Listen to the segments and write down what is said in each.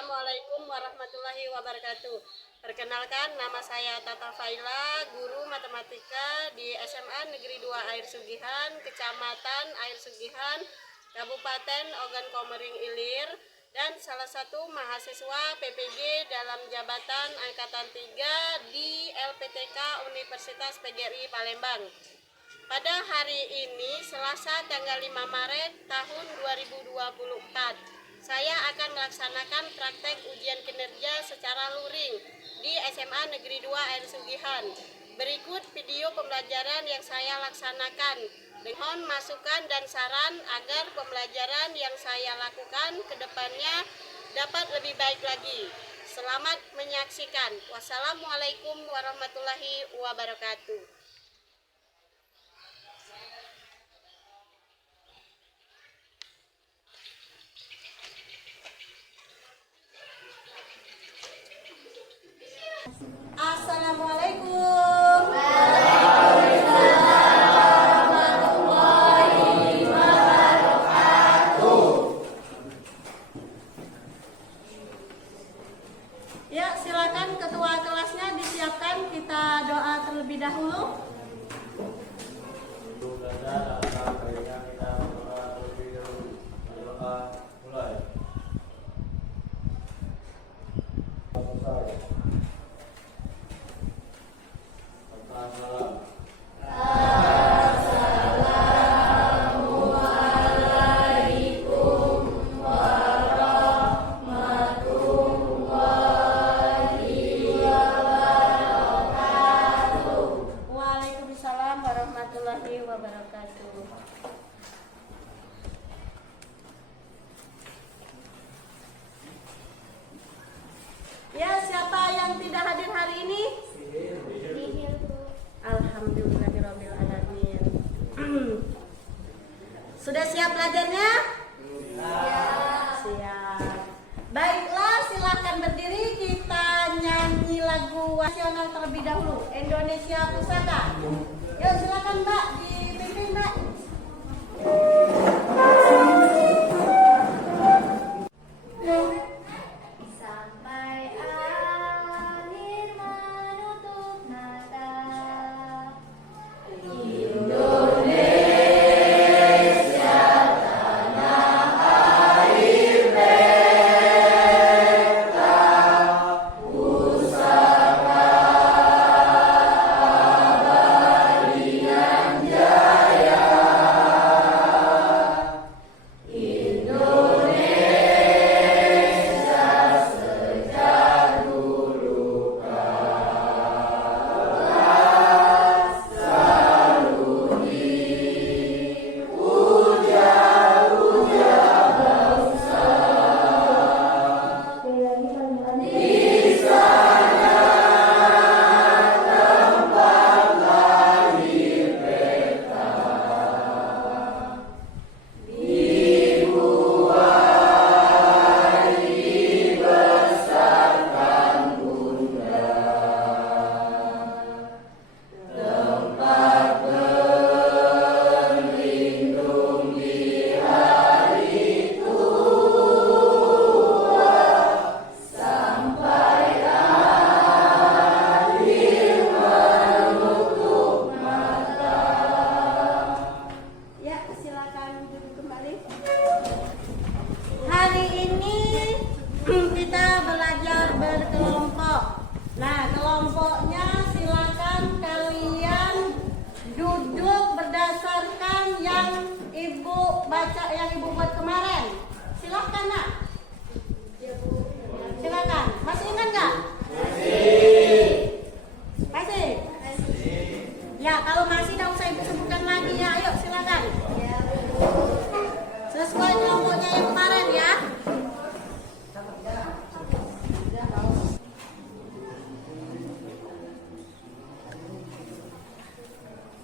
Assalamualaikum warahmatullahi wabarakatuh. Perkenalkan, nama saya Tata Faila, guru matematika di SMA Negeri 2 Air Sugihan, Kecamatan Air Sugihan, Kabupaten Ogan Komering Ilir, dan salah satu mahasiswa PPG dalam jabatan Angkatan 3 di LPTK Universitas PGRI Palembang. Pada hari ini, Selasa tanggal 5 Maret tahun 2024, saya akan melaksanakan praktek ujian kinerja secara luring di SMA Negeri 2 Air Sugihan. Berikut video pembelajaran yang saya laksanakan. Mohon masukan dan saran agar pembelajaran yang saya lakukan ke depannya dapat lebih baik lagi. Selamat menyaksikan. Wassalamualaikum warahmatullahi wabarakatuh. Assalamualaikum. Warahmatullahi wabarakatuh. Ya, silakan ketua kelasnya disiapkan, kita doa terlebih dahulu. Ya, siapa yang tidak hadir hari ini? Alhamdulillahirabbil alamin. Sudah siap belajarnya? Siap. Baiklah, silakan berdiri, kita nyanyi lagu nasional terlebih dahulu, Indonesia Pusaka. Yuk, silakan Mbak, dipimpin Mbak.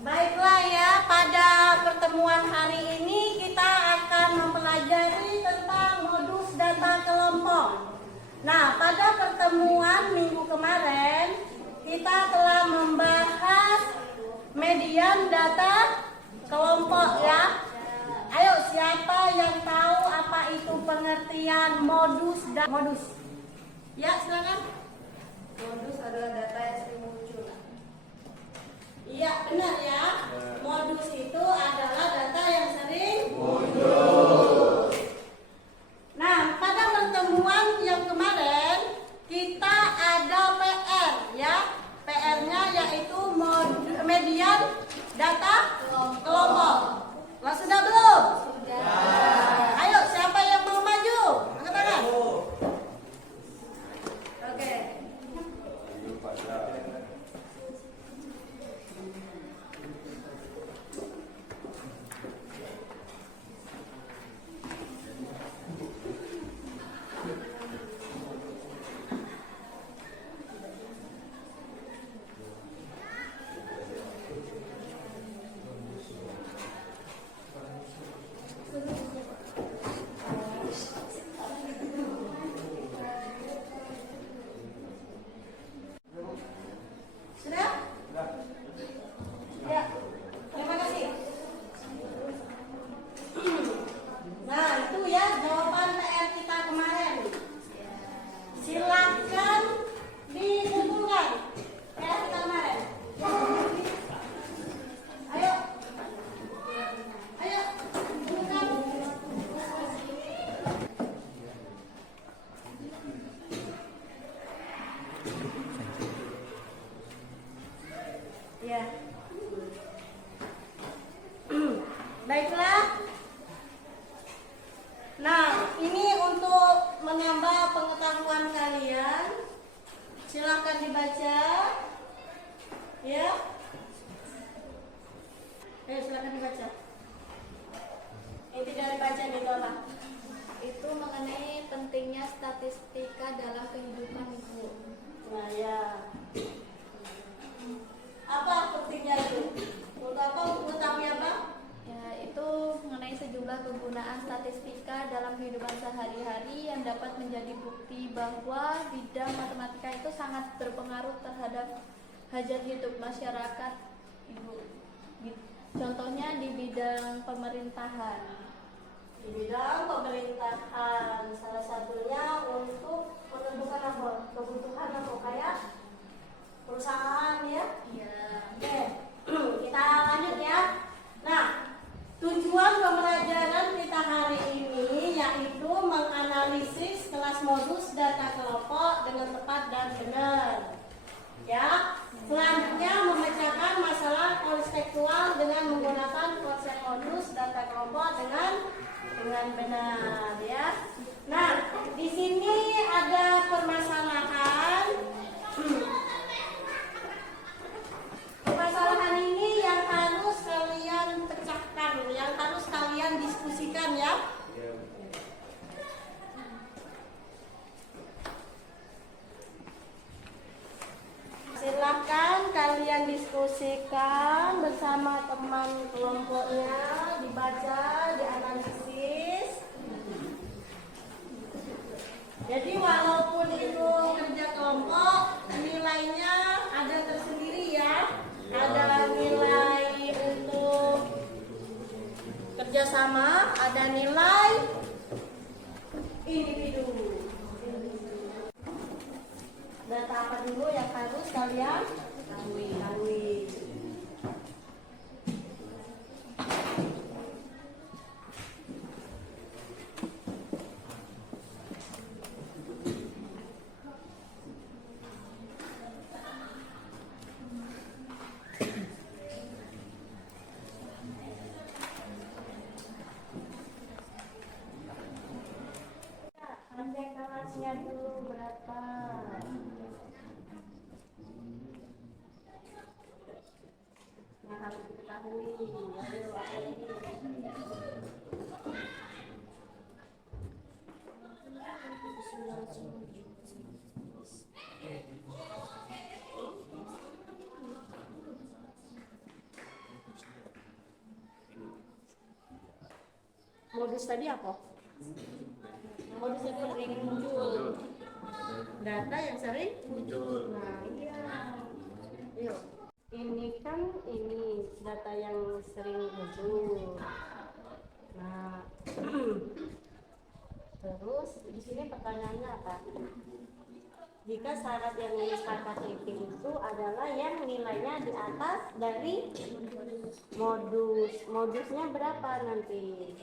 Baiklah ya, pada pertemuan hari ini kita akan mempelajari tentang modus data kelompok. Nah, pada pertemuan minggu kemarin kita telah membahas median data kelompok ya. Ayo, siapa yang tahu apa itu pengertian modus dan modus? Ya, silakan. Modus adalah data yang sering muncul. Iya, benar ya. Modus itu adalah data yang sering muncul. Nah, pada pertemuan yang kemarin kita ada PR ya. PR-nya yaitu median data kelompok. Wah, sudah belum? Sudah. Ayo, siapa yang mau maju? Angkat tangan. Oke. Sudah? Ya. Terima kasih. Nah, itu ya jawaban PR kita kemarin. Silakan dikumpulkan PR kita kemarin. Ayo. Ayo. Kumpulkan. Ya. Baiklah. Nah, ini untuk menambah pengetahuan kalian. Silakan dibaca. Ya. Silakan dibaca. Ini tidak dibaca, ditolak. Itu mengenai pentingnya statistika dalam kehidupan ibu. Nah, ya. Apa pentingnya itu? Untuk apa? Untuk mengetahui apa? Ya, itu mengenai sejumlah kegunaan statistika dalam kehidupan sehari-hari yang dapat menjadi bukti bahwa bidang matematika itu sangat berpengaruh terhadap hajat hidup masyarakat ibu. Contohnya di bidang pemerintahan. Di bidang pemerintahan, salah satunya untuk menentukan apa? Kebutuhan apa kayak perusahaan ya? Iya. Oke, kita lanjut ya. Nah, tujuan pembelajaran kita hari ini yaitu menganalisis kelas modus data kelompok dengan tepat dan benar. Ya, selanjutnya memecahkan masalah konseptual dengan menggunakan konsep modus data kelompok dengan benar ya. Nah, di sini ada permasalahan. Permasalahan ini yang harus kalian pecahkan, yang harus kalian diskusikan ya. Silahkan kalian diskusikan bersama teman kelompoknya, dibaca, dianalisis. Jadi walaupun itu kerja kelompok, nilainya ada tersendiri ya. Ada nilai untuk kerjasama, ada nilai individu. Data apa dulu yang harus kalian ketahui? Ambil kelasnya dulu berapa? Yang harus diketahui. Ayo, apa ini? Modus tadi apa? Modus yang sering muncul, data yang sering muncul. Nah, iya. Yuk, ini kan ini data yang sering muncul. Nah, terus di sini pertanyaannya apa? Jika syarat yang disepakati itu adalah yang nilainya di atas dari modusnya berapa nanti?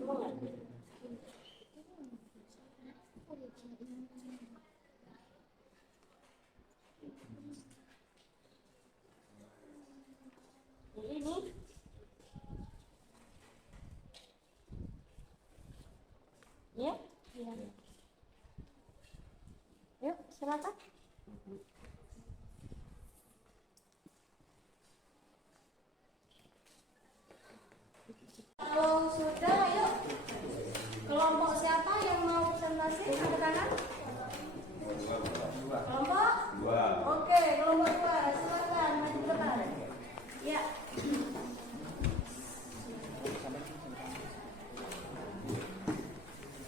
Mau nggak? Jadi ini ya, yuk silakan. Kalau sudah, ayo. Kelompok siapa yang mau presentasi? Angkat tangan. Kelompok? Dua. Oke, kelompok dua. Silakan maju ke depan. Ya.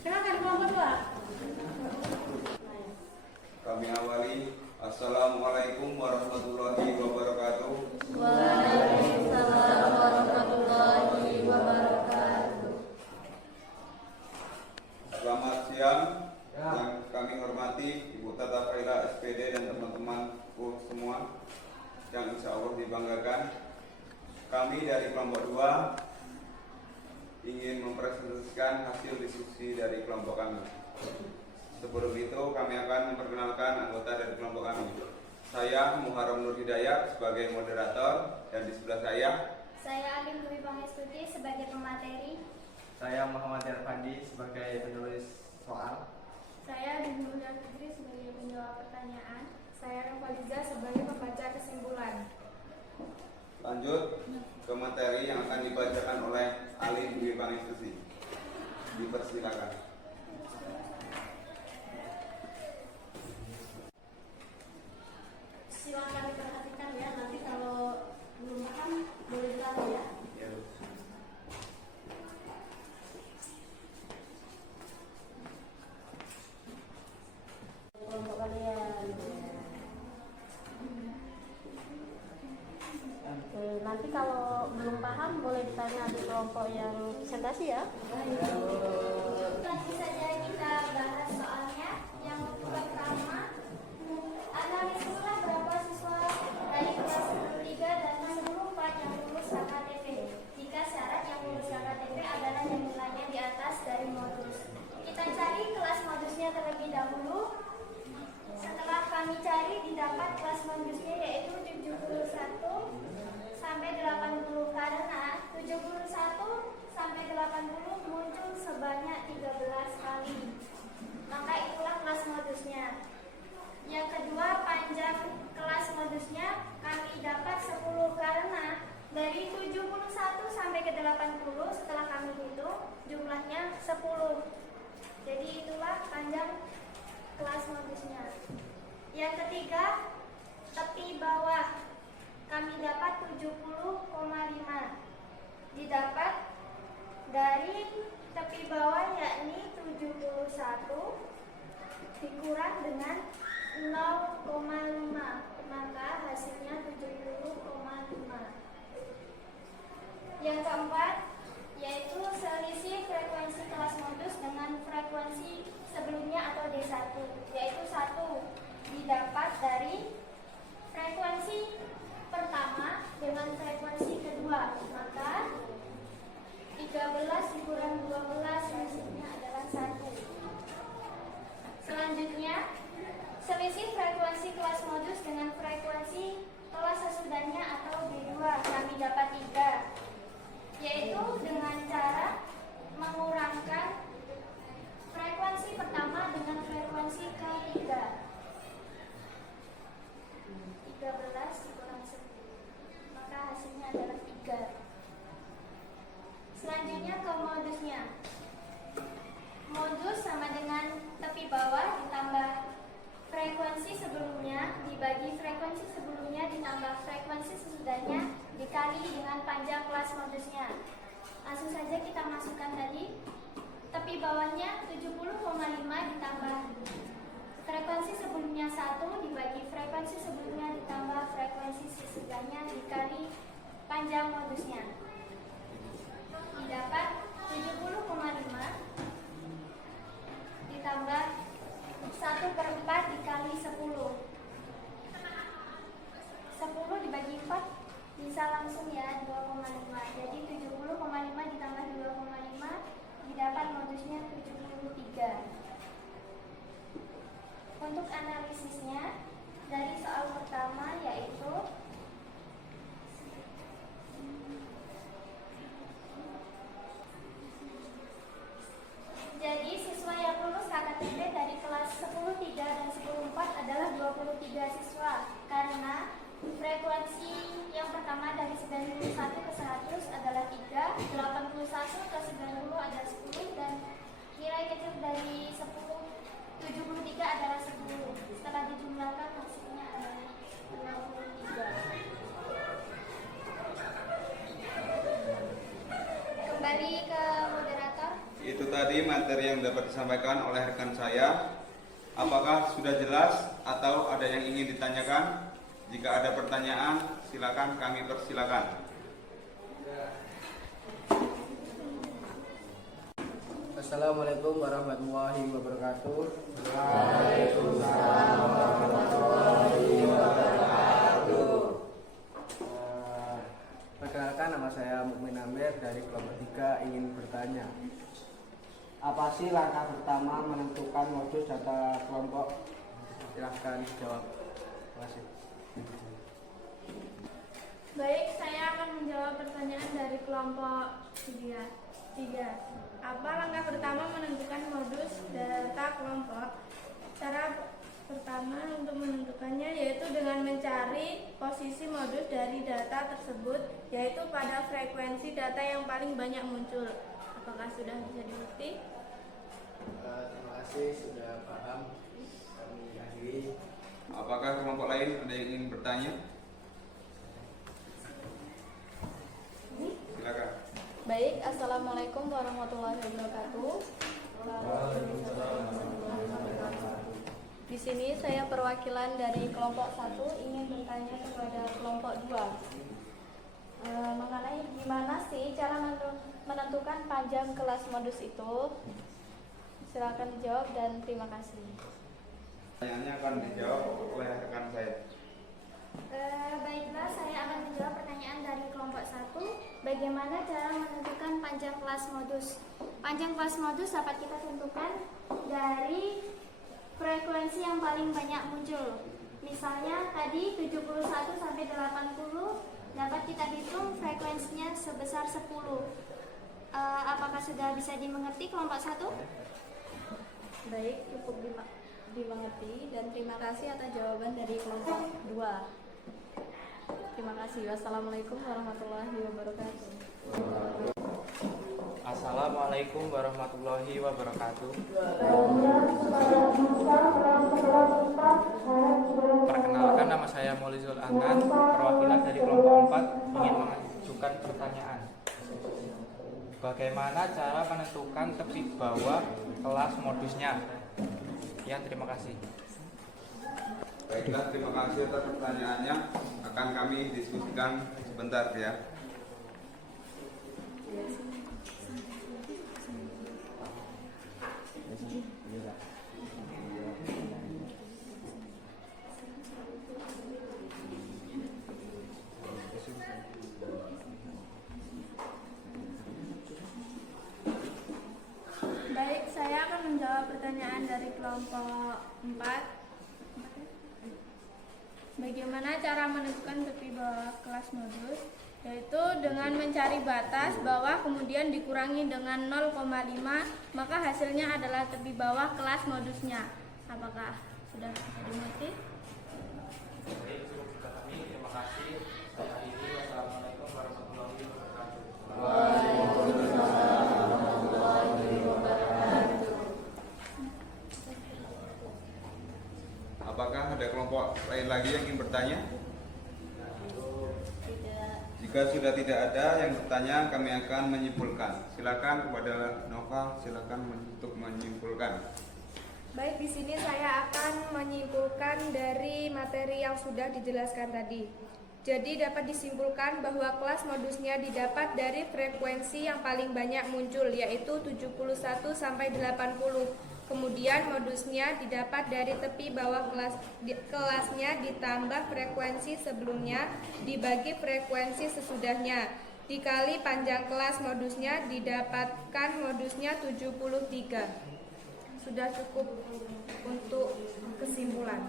Silakan kelompok dua. Kami awali. Assalamualaikum warahmatullahi wabarakatuh. Waalaikumsalam warahmatullahi wabarakatuh. Selamat siang. Yang kami hormati Ibu Tata Faila SPD dan teman-temanku semua yang insya Allah dibanggakan. Kami dari kelompok 2 ingin mempresentasikan hasil diskusi dari kelompok kami. Sebelum itu kami akan memperkenalkan anggota dari kelompok kami. Saya Muharram Nur Hidayat sebagai moderator dan di sebelah saya Alim Dwi Pangestuti sebagai pemateri. Saya Muhammad Irfandi sebagai penulis soal. Saya Dinul Fitri sebagai penjawab pertanyaan. Saya Rafaliza sebagai pembaca kesimpulan. lanjut ke materi yang akan dibacakan oleh Alim Dwi Pangestuti. Dipersilakan. Silakan diperhatikan ya, nanti kalau belum paham boleh ditanya ya. Kelompok kalian. Nanti kalau belum paham boleh ditanya di kelompok yang presentasi ya. Langsung saja kita bahas soalnya. Yang pertama, analisislah berapa siswa dari kelas 3 dan 4 yang lulus KKTP. Jika syarat yang lulus KKTP adalah yang nilainya di atas dari modus. Kita cari kelas modusnya terlebih dahulu. Setelah kami cari, didapat kelas modusnya yaitu 71 sampai 80, karena 71 sampai 80 muncul sebanyak 13 kali. Maka itulah kelas modusnya. Yang kedua, panjang kelas modusnya kami dapat 10, karena dari 71 sampai ke 80 setelah kami hitung jumlahnya 10. Jadi itulah panjang kelas modusnya. Yang ketiga, tepi bawah kami dapat 70,5. Didapat dari tepi bawah yakni 71 dikurang dengan 0,5, maka hasilnya 70,5. Yang keempat, yaitu selisih frekuensi kelas modus dengan frekuensi sebelumnya atau D1, yaitu 1 didapat dari frekuensi pertama dengan frekuensi kedua, maka 13 dikurang 12 hasilnya adalah 1. Selanjutnya, selisih frekuensi kelas modus dengan frekuensi kelas sesudahnya atau D2 kami dapat 3, yaitu dengan cara mengurangkan frekuensi pertama dengan frekuensi ketiga. 13 dikurang 10, maka hasilnya adalah 3. Selanjutnya ke modusnya. Modus sama dengan tepi bawah ditambah frekuensi sebelumnya dibagi frekuensi sebelumnya ditambah frekuensi sesudahnya dikali dengan panjang kelas modusnya. Langsung saja kita masukkan tadi. Tepi bawahnya 70,5 ditambah frekuensi sebelumnya 1 dibagi frekuensi sebelumnya ditambah frekuensi sesudahnya dikali panjang modusnya. Didapat 70,5 nilai kecil dari 10, 73 adalah 10. Setelah dijumlahkan hasilnya adalah 23. Kembali ke moderator. Itu tadi materi yang dapat disampaikan oleh rekan saya. Apakah sudah jelas atau ada yang ingin ditanyakan? Jika ada pertanyaan, silakan kami persilakan. Assalamualaikum warahmatullahi wabarakatuh. Perkenalkan, nama saya Mukmin Amir dari kelompok 3 ingin bertanya. Apa sih langkah pertama menentukan modus data kelompok? Silahkan jawab. Terima kasih. Baik, saya akan menjawab pertanyaan dari kelompok 3. Apa langkah pertama menentukan modus data kelompok? Cara pertama untuk menentukannya yaitu dengan mencari posisi modus dari data tersebut, yaitu pada frekuensi data yang paling banyak muncul. Apakah sudah bisa dimengerti? Terima kasih sudah paham. Kami akhiri. Apakah kelompok lain ada yang ingin bertanya? Silakan. Baik, Assalamualaikum warahmatullahi wabarakatuh. Di sini saya perwakilan dari kelompok 1 ingin bertanya kepada kelompok 2 mengenai gimana sih cara menentukan panjang kelas modus itu. Silakan dijawab dan terima kasih. Pertanyaannya akan dijawab oleh rekan saya. Baiklah, saya akan menjawab pertanyaan dari kelompok 1. Bagaimana cara menentukan panjang kelas modus? Panjang kelas modus dapat kita tentukan dari frekuensi yang paling banyak muncul. Misalnya tadi 71 sampai 80 dapat kita hitung frekuensinya sebesar 10. Apakah sudah bisa dimengerti kelompok 1? Baik, cukup dimengerti dan terima kasih atas jawaban dari kelompok 2. Terima kasih. Wassalamualaikum warahmatullahi wabarakatuh. Assalamualaikum warahmatullahi wabarakatuh. Perkenalkan, nama saya Maulizul Anan, perwakilan dari kelompok 4 ingin mengajukan pertanyaan. Bagaimana cara menentukan tepi bawah kelas modusnya? Ya, terima kasih. Baiklah, terima kasih atas pertanyaannya. Akan kami diskusikan sebentar ya. Baik, saya akan menjawab pertanyaan dari kelompok 4. Bagaimana cara menentukan tepi bawah kelas modus? Yaitu dengan mencari batas bawah kemudian dikurangi dengan 0,5, maka hasilnya adalah tepi bawah kelas modusnya. Apakah sudah dimengerti? Baik, cukup kita kami. Terima kasih. Saya akhiri. Wassalamualaikum warahmatullahi wabarakatuh. Apakah ada kelompok lain lagi yang ingin bertanya? Jika sudah tidak ada yang bertanya, kami akan menyimpulkan. Silakan kepada Nova, silakan untuk menyimpulkan. Baik, di sini saya akan menyimpulkan dari materi yang sudah dijelaskan tadi. Jadi dapat disimpulkan bahwa kelas modusnya didapat dari frekuensi yang paling banyak muncul, yaitu 71 sampai 80. Kemudian modusnya didapat dari tepi bawah kelasnya ditambah frekuensi sebelumnya dibagi frekuensi sesudahnya. Dikali panjang kelas modusnya didapatkan modusnya 73. Sudah cukup untuk kesimpulan.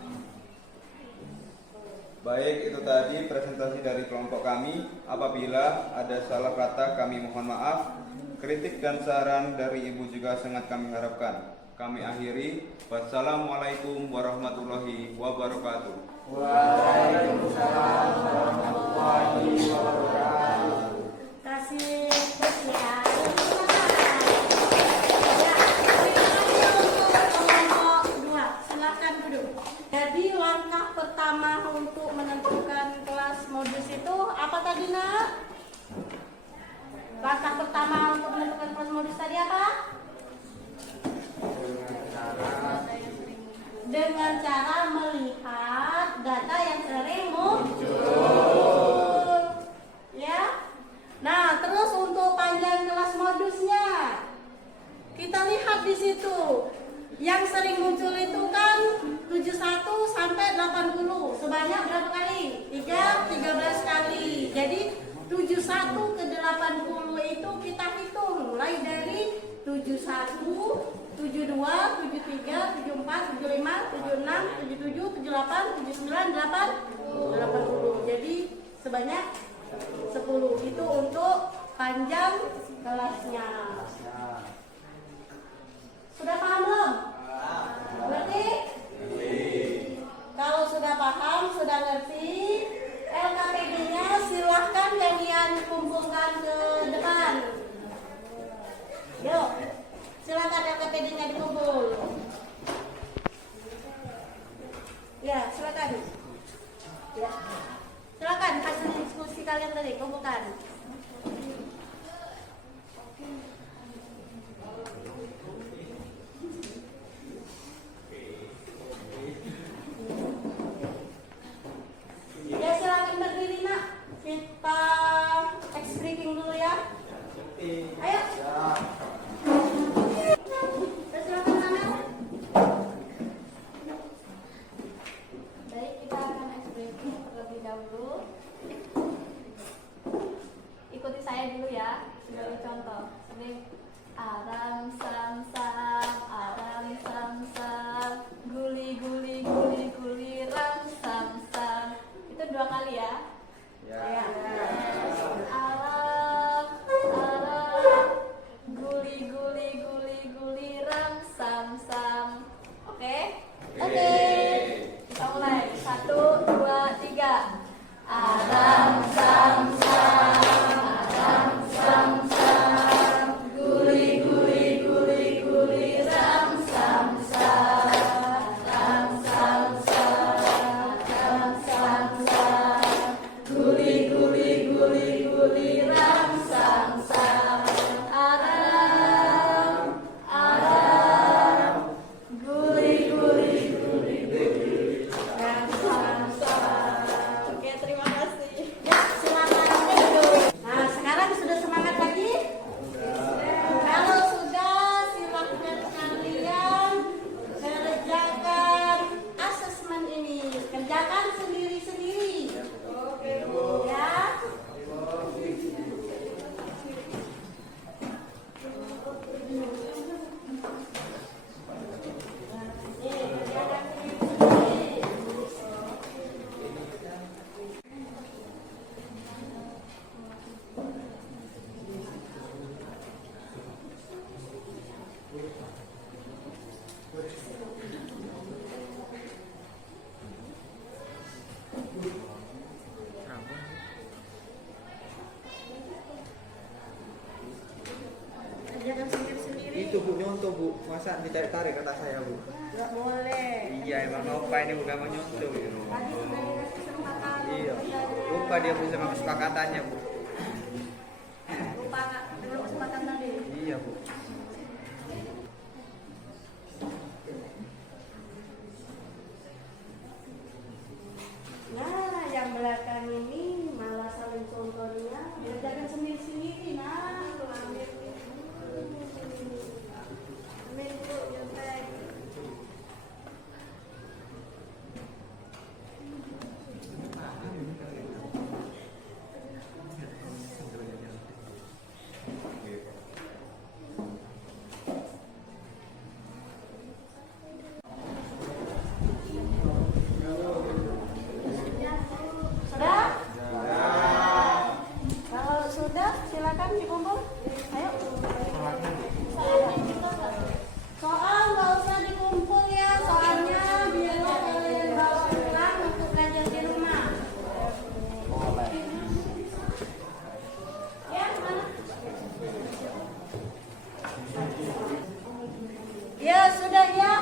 Baik, itu tadi presentasi dari kelompok kami. Apabila ada salah kata, kami mohon maaf. Kritik dan saran dari Ibu juga sangat kami harapkan. Kami akhiri. Wassalamualaikum warahmatullahi wabarakatuh. Waalaikumsalam warahmatullahi wabarakatuh. Kasih ya. Langkah pertama untuk menentukan kelas modus tadi apa? Dengan cara melihat data yang sering muncul. Ya. Nah, terus untuk panjang kelas modusnya, kita lihat di situ. Yang sering muncul itu kan 71 sampai 80. Sebanyak berapa kali? 13 kali. Jadi 71 ke 80 itu kita hitung mulai dari 71, 72, 73, 74, 75, 76, 77, 78, 79, 80. Jadi sebanyak 10. Itu untuk panjang kelasnya. Sudah paham belum? Ngerti? Kalau sudah paham, sudah ngerti, LKPD-nya silahkan kalian kumpulkan ke depan. Yuk, silakan LKPD-nya dikumpul. Ya, silakan. Ya. Silakan hasil diskusi kalian tadi kumpulkan. Ya, silakan berdiri, Nak. Kita ice breaking dulu ya. Ayo. Ya, silakan Amel. Baik, kita akan ice breaking terlebih dahulu. Ikuti saya dulu ya sebagai contoh. Ini aram sam sam, guli guli guli guli ram sam sam. Itu 2 kali ya. Ya. Aram guli guli guli guli ram sam sam. Oke? Oke. Kita mulai. 1, 2, 3. Aram sam sam, aram sam sam, guli guli guli guli ram sam sam, ram sam sam, ram sam sam, guli guli guli guli ram sam sam, aram guli guli guli guli ram sam sam. Oke, terima kasih. Ya, silakan. Nah, sekarang sudah semangat lagi? Kalau sudah, silakan kalian kerjakan asesmen ini. Kerjakan sendiri-sendiri. Ya. Kerjakan sendiri-sendiri. Kerjakan sendiri-sendiri. Itu Bu nyontoh Bu, masa ditarik-tarik kata saya Bu. Nggak boleh. Iya emang Nova ini bukan menyontoh gitu. Tadi sudah dikasih kesempatan. Iya, lupa dia bisa sama kesepakatannya Bu. Lupa nggak dengan kesempatan tadi? Iya Bu. Nah, yang belakang ini malah saling contohnya. Kerjakan sendiri-sendiri, nah. Ambil Bu, nyontek. Sudah? Kalau sudah, silakan dikumpul. Ayo. Soal nggak usah dikumpul ya, soalnya biar kalian bawa pulang untuk belajar di rumah. Ya, mana? Ya, sudah ya.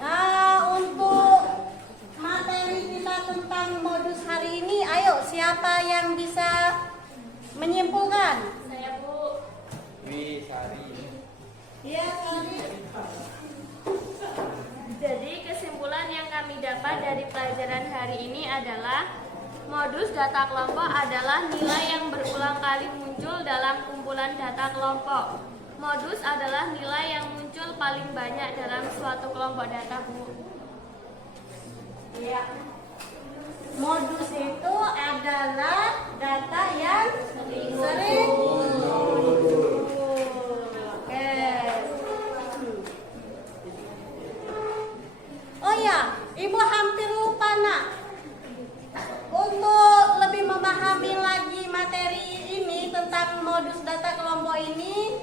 Nah, untuk materi kita tentang modus hari ini, ayo siapa yang bisa menyimpulkan. Saya Bu. Wisari. Iya, Sari. Jadi kesimpulan yang kami dapat dari pelajaran hari ini adalah modus data kelompok adalah nilai yang berulang kali muncul dalam kumpulan data kelompok. Modus adalah nilai yang muncul paling banyak dalam suatu kelompok data, Bu. Iya. Modus itu adalah data yang sering muncul. Oke. Oh ya, Ibu hampir lupa nak. Untuk lebih memahami lagi materi ini tentang modus data kelompok ini,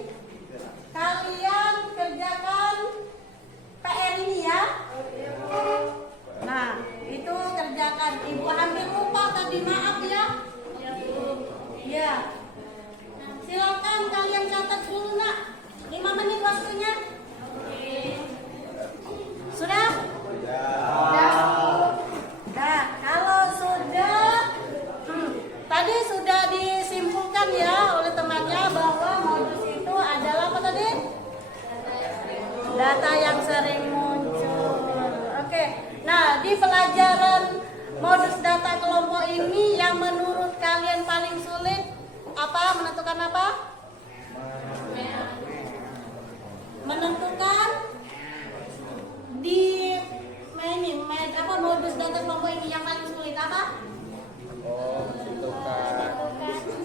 kalian kerjakan PR ini ya. Nah, itu kerjakan. Ibu hampir lupa tadi, maaf ya. Ya. Silakan kalian catat dulu nak. 5 menit waktunya. Sudah? Nah, kalau sudah, tadi sudah disimpulkan ya oleh temannya bahwa modus itu adalah apa tadi? Data yang sering muncul. Oke. Nah, di pelajaran modus data kelompok ini yang menurut kalian paling sulit apa? Menentukan apa? Menentukan di apa modus data kelompok ini yang paling sulit apa? Menentukan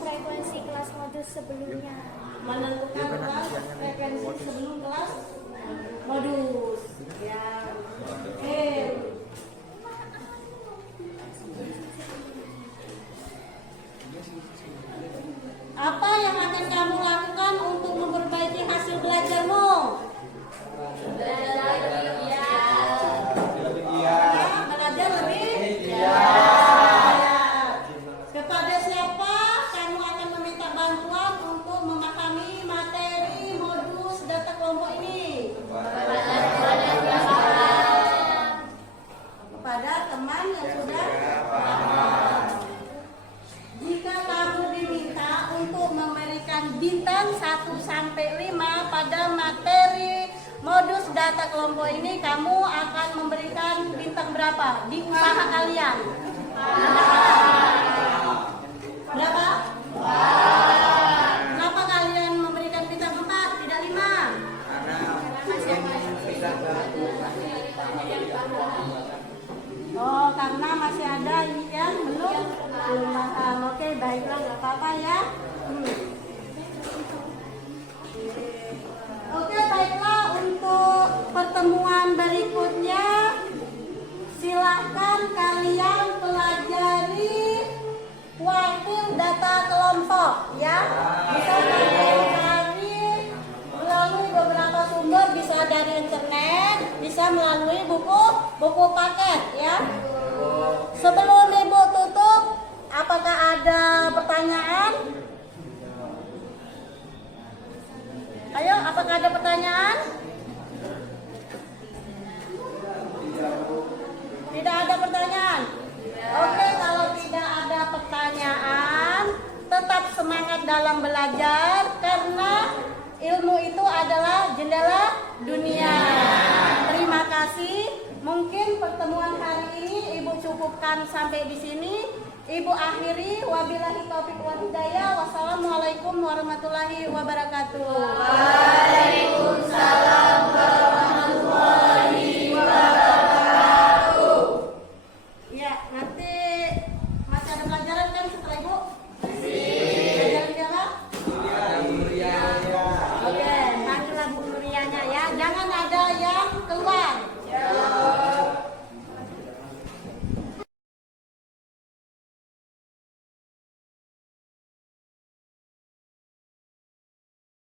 frekuensi kelas modus sebelumnya. Menentukan kelas frekuensi sebelum kelas modus. Ya. Oke. Apa yang akan kamu lakukan untuk memperbaiki hasil belajarmu? Belajar lebih giat. Belajar lebih giat. Kepada siapa kamu akan meminta bantuan untuk memahami materi modus data kelompok ini? Kepada teman yang sudah paham. Jika kamu diminta untuk memberikan bintang 1 sampai 5 pada materi modus data kelompok ini, kamu akan memberikan bintang berapa di usaha kalian? Berapa? Kenapa kalian memberikan bintang 4, tidak 5? Oh, karena masih ada yang belum paham. Oke, baiklah, nggak apa-apa ya. Oke, baiklah, untuk pertemuan berikutnya silahkan kalian pelajari wakil data kelompok ya. Bisa kalian cari melalui beberapa sumber, bisa dari internet, bisa melalui buku paket ya. Sebelum Ibu tutup, apakah ada pertanyaan? Ayo, apakah ada pertanyaan? Tidak ada pertanyaan? Oke, kalau tidak ada pertanyaan, tetap semangat dalam belajar karena ilmu itu adalah jendela dunia. Terima kasih. Mungkin pertemuan hari ini Ibu cukupkan sampai di sini. Ibu akhiri, wabillahi taufiq wal hidayah. Wassalamualaikum warahmatullahi wabarakatuh. Waalaikumsalam.